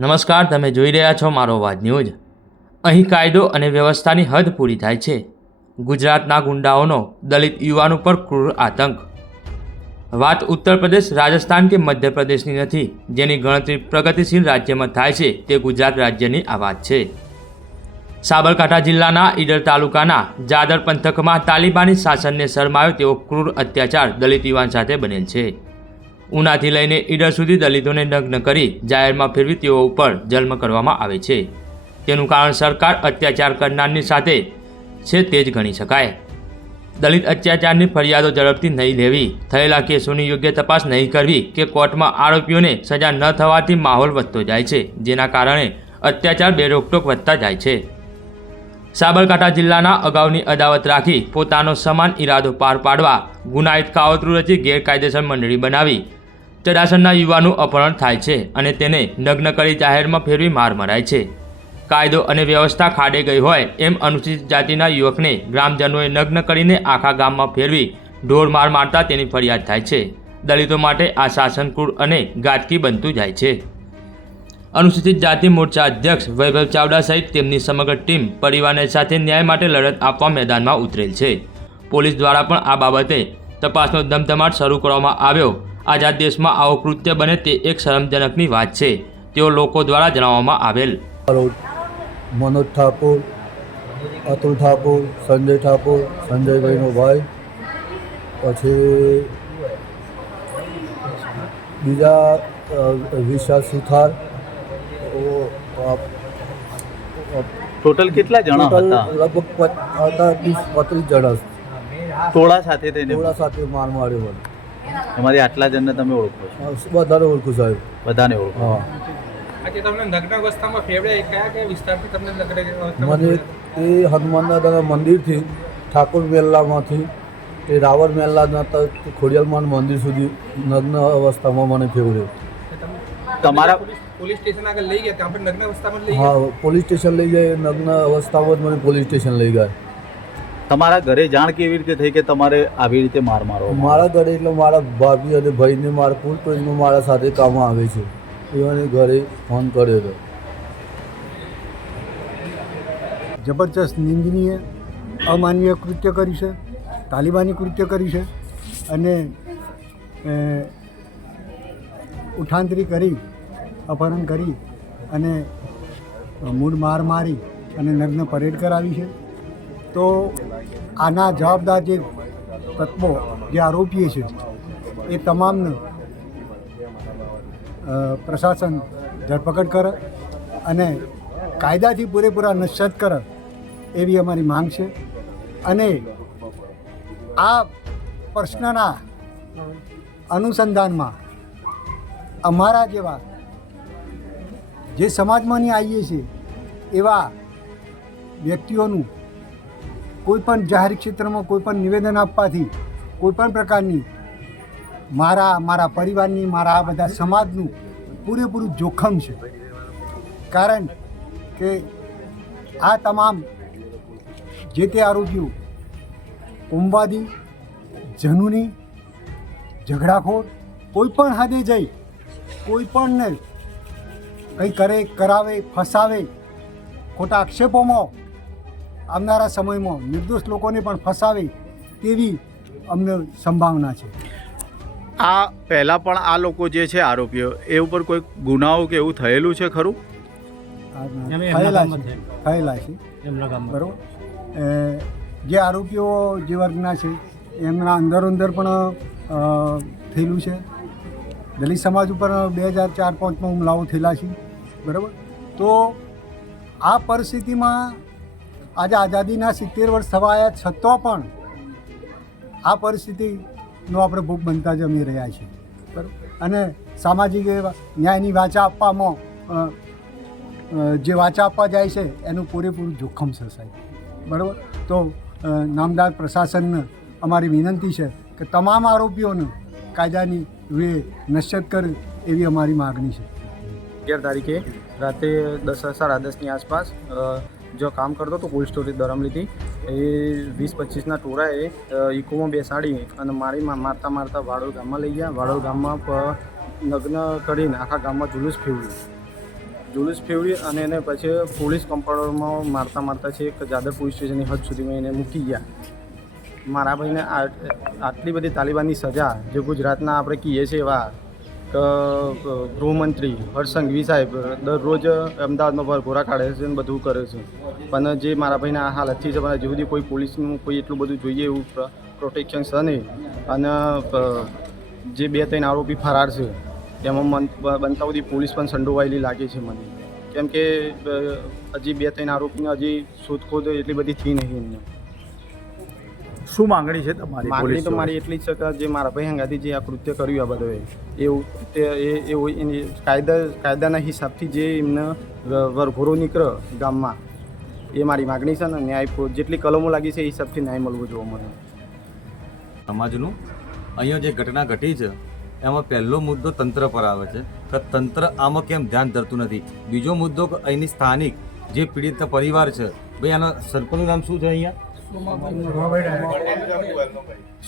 નમસ્કાર, તમે જોઈ રહ્યા છો મારો અવાજ ન્યૂઝ. અહીં કાયદો અને વ્યવસ્થાની હદ પૂરી થાય છે. ગુજરાતના ગુંડાઓનો દલિત યુવાન ઉપર ક્રૂર આતંક. વાત ઉત્તર પ્રદેશ, રાજસ્થાન કે મધ્યપ્રદેશની નથી, જેની ગણતરી પ્રગતિશીલ રાજ્યમાં થાય છે, તે ગુજરાત રાજ્યની આ વાત છે. સાબરકાંઠા જિલ્લાના ઈડર તાલુકાના જાદર પંથકમાં તાલિબાની શાસનને શરમાયો તેવો ક્રૂર અત્યાચાર દલિત યુવાન સાથે બનેલ છે. ઉનાથી લઈને ઈડર સુધી દલિતોને નગ્ન કરી જાહેરમાં ફેરવી તેઓ ઉપર જન્મ કરવામાં આવે છે. તેનું કારણ સરકાર અત્યાચાર કરનારની સાથે છે તે જ ગણી શકાય. દલિત અત્યાચારની ફરિયાદો ઝડપથી નહીં લેવી, થયેલા કેસોની યોગ્ય તપાસ નહીં કરવી કે કોર્ટમાં આરોપીઓને સજા ન થવાથી માહોલ વધતો જાય છે, જેના કારણે અત્યાચાર બેરોકટોક વધતા જાય છે. સાબરકાંઠા જિલ્લાના અગાઉની અદાવત રાખી પોતાનો સમાન ઈરાદો પાર પાડવા ગુનાહિત કાવતરું રચી ગેરકાયદેસર મંડળી બનાવી ચડાસરના યુવાનું અપહરણ થાય છે અને તેને નગ્ન કરી જાહેરમાં ફેરવી માર મરાય છે. કાયદો અને વ્યવસ્થા ખાડે ગઈ હોય એમ અનુસૂચિત જાતિના યુવકને ગ્રામજનોએ નગ્ન કરીને આખા ગામમાં ફેરવી ઢોર માર મારતા તેની ફરિયાદ થાય છે. દલિતો માટે આ શાસનકૂળ અને ગાતકી બનતું જાય છે. અનુસૂચિત જાતિ મોરચા અધ્યક્ષ વૈભવ ચાવડા સહિત તેમની સમગ્ર ટીમ પરિવારને સાથે ન્યાય માટે લડત આપવા મેદાનમાં ઉતરેલ છે. પોલીસ દ્વારા પણ આ બાબતે તપાસનો ધમધમાટ શરૂ કરવામાં આવ્યો આઝાદ દેશમાં આવો કૃત્ય બને તે એક શરમજનકની વાત છે તેઓ લોકો દ્વારા જણાવવામાં આવેલ. મનોજ ઠાકોર અતુલ ઠાકોર સંજય ઠાકોર સંજયભાઈનો ભાઈ પછી બીજા વિશાલ સુથાર. ટોટલ કેટલા જણા હતા? લગભગ હતા ત્રીસ પાંત્રીસ જણા. ટોળા સાથે ટોળા થોડા સાથે માર માર્યો હોય એમાંથી આટલા જણને તમે ઓળખો છો? બધાને ઓળખું સાહેબ. બધાને ઓળખો હા. આજે તમને નગ્ન અવસ્થામાં ફેવડે કયા કયા વિસ્તારથી તમને નગ્ન મને એ હનુમાન દાદાના મંદિરથી ઠાકોર મેલ્લામાંથી તે રાવણ મેલ્લાના ત- ખોડિયાલમાન મંદિર સુધી નગ્ન અવસ્થામાં મને ફેવડ્યો તમારા પોલીસ સ્ટેશન આગળ લઈ ગયા ત્યાં પણ નગ્ન અવસ્થામાં લઈ ગયા? હા પોલીસ સ્ટેશન લઈ જાય નગ્ન અવસ્થામાં જ મને પોલીસ સ્ટેશન લઈ ગયા. તમારા ઘરે જાણ કેવી રીતે થઈ કે તમારે આવી રીતે માર મારો મારા ઘરે એટલે મારા ભાભી અને ભાઈને મારા ફૂલ ટોચમાં મારા સાથે કામ આવે છે. એવાને ઘરે ફોન કર્યો હતો. જબરજસ્ત નિંદનીય અમાનવીય કૃત્ય કર્યું છે તાલિબાની કૃત્ય કર્યું છે અને ઉઠાંતરી કરી અપહરણ કરી અને મૂળ માર મારી અને નગ્ન પરેડ કરાવી છે. તો આના જવાબદાર જે તત્વો જે આરોપીએ છે, એ તમામને પ્રશાસન ધરપકડ કરે અને કાયદાથી પૂરેપૂરા નશ્યત કરે એવી અમારી માંગ છે. અને આ પ્રશ્નના અનુસંધાનમાં અમારા જેવા જે સમાજમાંની આવીએ છીએ, એવા વ્યક્તિઓનું કોઈ પણ જાહેર ક્ષેત્રમાં કોઈ પણ નિવેદન આપવાથી કોઈ પણ પ્રકારની મારા મારા પરિવારની, મારા આ બધા સમાજનું પૂરેપૂરું જોખમ છે. કારણ કે આ તમામ જે તે આરોપીઓ કોમવાદી જનૂની, ઝઘડાખોર કોઈ પણ હદે જઈ કોઈ પણને કંઈ કરે, કરાવે, ફસાવે, ખોટા આક્ષેપોમાં આવનારા સમયમાં નિર્દોષ લોકોને પણ ફસાવે તેવી અમને સંભાવના છે. આ પહેલાં પણ આ લોકો જે છે આરોપીઓ એ ઉપર કોઈ ગુનાઓ કે એવું થયેલું છે ખરું? થયેલા છે. થયેલા. છે. બરાબર. જે આરોપીઓ જે વર્ગના છે એમના અંદર અંદર પણ થયેલું છે. દલિત સમાજ ઉપર બે હજાર ચાર પાંચમાં હુમલાઓ થયેલા છે. બરાબર. તો આ પરિસ્થિતિમાં આજે આઝાદીના સિત્તેર વર્ષ થવા આવ્યા છતાં પણ આ પરિસ્થિતિનો આપણે ભોગ બનતા જમી રહ્યા છીએ. બરાબર અને સામાજિક ન્યાયની વાચા આપવામાં જે વાચા આપવા જાય છે, એનું પૂરેપૂરું જોખમ છે બરાબર? તો નામદાર પ્રશાસનને અમારી વિનંતી છે કે તમામ આરોપીઓને કાયદાની વે નશ્યત કરે એવી અમારી માગણી છે. અગિયાર તારીખે રાતે દસ, સાડા દસની આસપાસ જો કામ કરતો હતો કોલ્ડ સ્ટોરેજ દરમલીથી એ વીસ પચીસના ટોળાએ ઇકોમાં બેસાડી અને મારી મારતા મારતા વાડોલ ગામમાં લઈ ગયા. વાડોલ ગામમાં લગ્ન કરીને આખા ગામમાં જુલુસ ફેવડ્યું જુલુસ ફેવડી અને એને પછી પોલીસ કમ્પાઉન્ડરમાં મારતા મારતા છે એક જાદર પોલીસ સ્ટેશનની હદ સુધીમાં એને મૂકી ગયા. મારા ભાઈને આટલી બધી તાલિબાનની સજા જે ગુજરાતના આપણે કહીએ છીએ એવા ગૃહમંત્રી હર્ષ સંઘવી સાહેબ દરરોજ અમદાવાદમાં પર ઘોરા કાઢે છે અને બધું કરે છે. પણ જે મારા ભાઈના હાલતથી છે, પણ હજી સુધી કોઈ પોલીસનું કોઈ એટલું બધું જોઈએ એવું પ્રોટેક્શન છે નહીં. અને જે બે ત્રણ આરોપી ફરાર છે એમાં બનતા સુધી પોલીસ પણ સંડોવાયેલી લાગે છે મને. કેમ કે હજી બે ત્રણ આરોપીને હજી શોધખોળ એટલી બધી થઈ નહીં એમને. શું માંગણી છે તમારી માંગણી તો મારી એટલી જ છે કે જે મારા ભાઈ હંગાથી જે આ કૃત્ય કર્યું આ બધું એવું તે એ એ એની કાયદા કાયદાના હિસાબથી જે એમને વરઘોરો નીકળે ગામમાં એ મારી માગણી છે ને ન્યાય જેટલી કલમો લાગી છે એ હિસાબથી ન્યાય મળવો જોવા મને સમાજનું અહીંયા જે ઘટના ઘટી છે એમાં પહેલો મુદ્દો તંત્ર પર આવે છે કે તંત્ર આમાં કેમ ધ્યાન ધરતું નથી? બીજો મુદ્દો કે અહીંની સ્થાનિક જે પીડિત પરિવાર છે ભાઈ આના સરપંચનું નામ શું છે અહીંયા?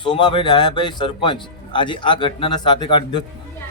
સોમાભાઈ ડાયાભાઈ સરપંચ. આજે આ ઘટનાના સાથે આઠ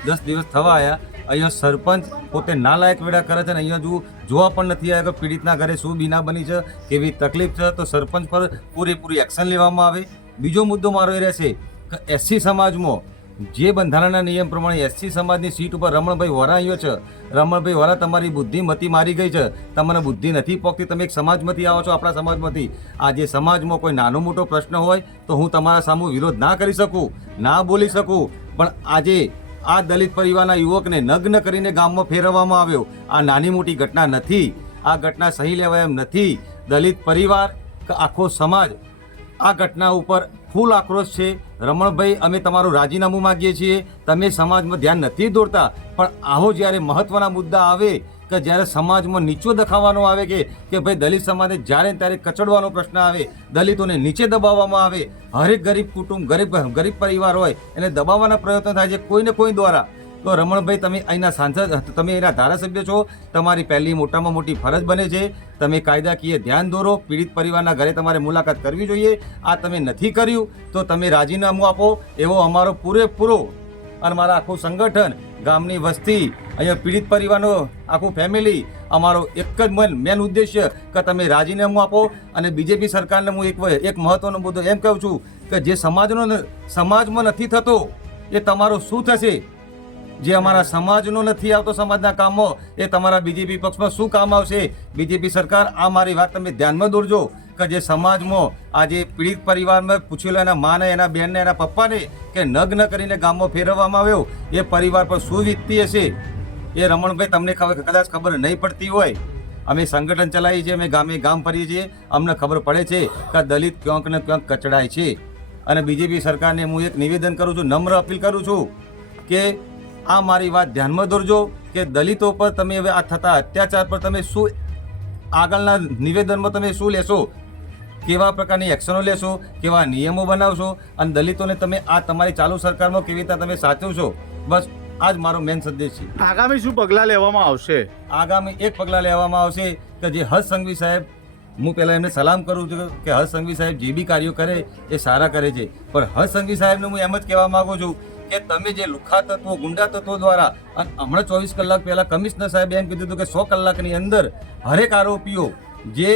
દસ દિવસ થવા આવ્યા અહીંયા સરપંચ પોતે નાલાયક વેડા કરે છે અને અહીંયા જો જોવા પણ નથી આવ્યા કે પીડિતના ઘરે શું બીના બની છે, કેવી તકલીફ છે. તો સરપંચ પર પૂરેપૂરી એક્શન લેવામાં આવે. બીજો મુદ્દો મારો એ રહેશે કે એસસી સમાજમાં જે બંધારણના નિયમ પ્રમાણે એસસી સમાજની સીટ ઉપર રમણભાઈ વરા આવ્યો છે. રમણભાઈ વરા, તમારી બુદ્ધિમતી મારી ગઈ છે. તમને બુદ્ધિ નથી પોકતી, તમે એક સમાજમાંથી આવો છો આપણા સમાજમાંથી. આજે સમાજમાં કોઈ નાનો મોટો પ્રશ્ન હોય તો હું તમારા સામુ વિરોધ ના કરી શકું, ના બોલી શકું. પણ આજે આ દલિત પરિવારના યુવકને નગ્ન કરીને ગામમાં ફેરવવામાં આવ્યો. આ નાની મોટી ઘટના નથી, આ ઘટના સહી લેવાય એમ નથી. દલિત પરિવાર, આખો સમાજ આ ઘટના ઉપર ફૂલ આક્રોશ છે. રમણભાઈ, અમે તમારું રાજીનામું માગીએ છીએ. તમે સમાજમાં ધ્યાન નથી દોરતા, પણ આવો જ્યારે મહત્વના મુદ્દા આવે કે જ્યારે સમાજમાં નીચો દેખાવાનો આવે કે કે ભાઈ દલિત સમાજને જ્યારે ત્યારે કચડવાનો પ્રશ્ન આવે, દલિતોને નીચે દબાવવામાં આવે, હરેક ગરીબ કુટુંબ, ગરીબ ગરીબ પરિવાર હોય, એને દબાવવાના પ્રયત્ન થાય છે કોઈને કોઈ દ્વારા. તો રમણભાઈ, તમે અહીંના સાંસદ, તમે એના ધારાસભ્ય છો, તમારી પહેલી મોટામાં મોટી ફરજ બને છે. તમે કાયદાકીય ધ્યાન દોરો, પીડિત પરિવારના ઘરે તમારે મુલાકાત કરવી જોઈએ. આ તમે નથી કર્યું, તો તમે રાજીનામું આપો. એવો અમારો પૂરેપૂરો અને મારા આખું સંગઠન, ગામની વસ્તી, અહીંયા પીડિત પરિવારનો આખું ફેમિલી અમારો એક જ મન મેન ઉદ્દેશ્ય કે તમે રાજીનામું આપો. અને બીજેપી સરકારને હું એક એક મહત્વનો મુદ્દો એમ કહું છું કે જે સમાજનો સમાજમાં નથી થતો, એ તમારો શું થશે? જે અમારા સમાજનો નથી આવતો સમાજના કામો, એ તમારા બીજેપી પક્ષમાં શું કામ આવશે? બીજેપી સરકાર આ મારી વાત તમે ધ્યાનમાં દોરજો કે જે સમાજમાં આજે પીડિત પરિવારમાં પૂછેલો એના માને, એના બહેનને એના પપ્પાને કે નગ્ન કરીને ગામમાં ફેરવવામાં આવ્યો, એ પરિવાર પર શું વીતતી હશે? એ રમણભાઈ, તમને ખબર કદાચ ખબર નહીં પડતી હોય. અમે સંગઠન ચલાવીએ છીએ, અમે ગામે ગામ ફરીએ છીએ. અમને ખબર પડે છે કે દલિત ક્યાંક ને ક્યાંક કચડાય છે. અને બીજેપી સરકારને હું એક નિવેદન કરું છું, નમ્ર અપીલ કરું છું કે આ મારી વાત ધ્યાનમાં દોરજો કે દલિતો પર તમે હવે આ થતા અત્યાચાર પર તમે શું આગળના નિવેદનમાં તમે શું લેશો? કેવા પ્રકારની એક્શનો લેશો? કેવા નિયમો બનાવશો? અને દલિતોને તમે આ તમારી ચાલુ સરકારમાં કેવી રીતે તમે સાચવશો? બસ આ જ મારો મેન સંદેશ છે. આગામી શું પગલાં લેવામાં આવશે? આગામી એક પગલાં લેવામાં આવશે કે જે હર્ષ સંઘવી સાહેબ હું પહેલાં એમને સલામ કરું છું કે હર્ષ સંઘવી સાહેબ જે બી કાર્યો કરે એ સારા કરે છે. પણ હર્ષ સંઘવી સાહેબને હું એમ જ કહેવા માગું છું કે તમે જે લુખા તત્વો, ગુંડા તત્વો દ્વારા, અને હમણાં ચોવીસ કલાક પહેલાં કમિશનર સાહેબે એમ કીધું હતું કે સો કલાકની અંદર હરેક આરોપીઓ જે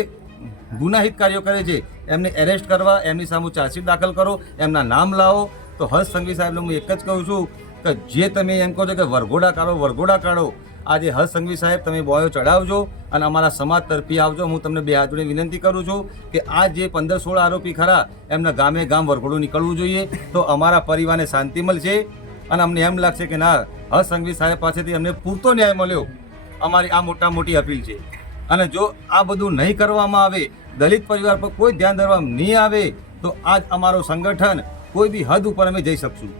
ગુનાહિત કાર્યો કરે છે, એમને એરેસ્ટ કરવા, એમની સામે ચાર્જશીટ દાખલ કરો, એમના નામ લાવો. તો હર્ષ સંઘવી સાહેબને હું એક જ કહું છું કે જે તમે એમ કહો છો કે વરઘોડા કાઢો વરઘોડા કાઢો આજે હર્ષ સંઘવી સાહેબ, તમે બોયો ચડાવજો અને અમારા સમાજ તરફી આવજો. હું તમને બે હાથ વિનંતી કરું છું કે આ જે પંદર સોળ આરોપી ખરા, એમના ગામે ગામ વરઘોડું નીકળવું જોઈએ. તો અમારા પરિવારને શાંતિ મળશે અને અમને એમ લાગશે કે ના, હર્ષ સંઘવી સાહેબ પાસેથી અમને પૂરતો ન્યાય મળ્યો. અમારી આ મોટા મોટી અપીલ છે. અને જો આ બધું નહીં કરવામાં આવે, દલિત પરિવાર પર કોઈ ધ્યાન ધરવા નહીં આવે, તો આજ અમારું સંગઠન કોઈ બી હદ ઉપર અમે જઈ શકશું.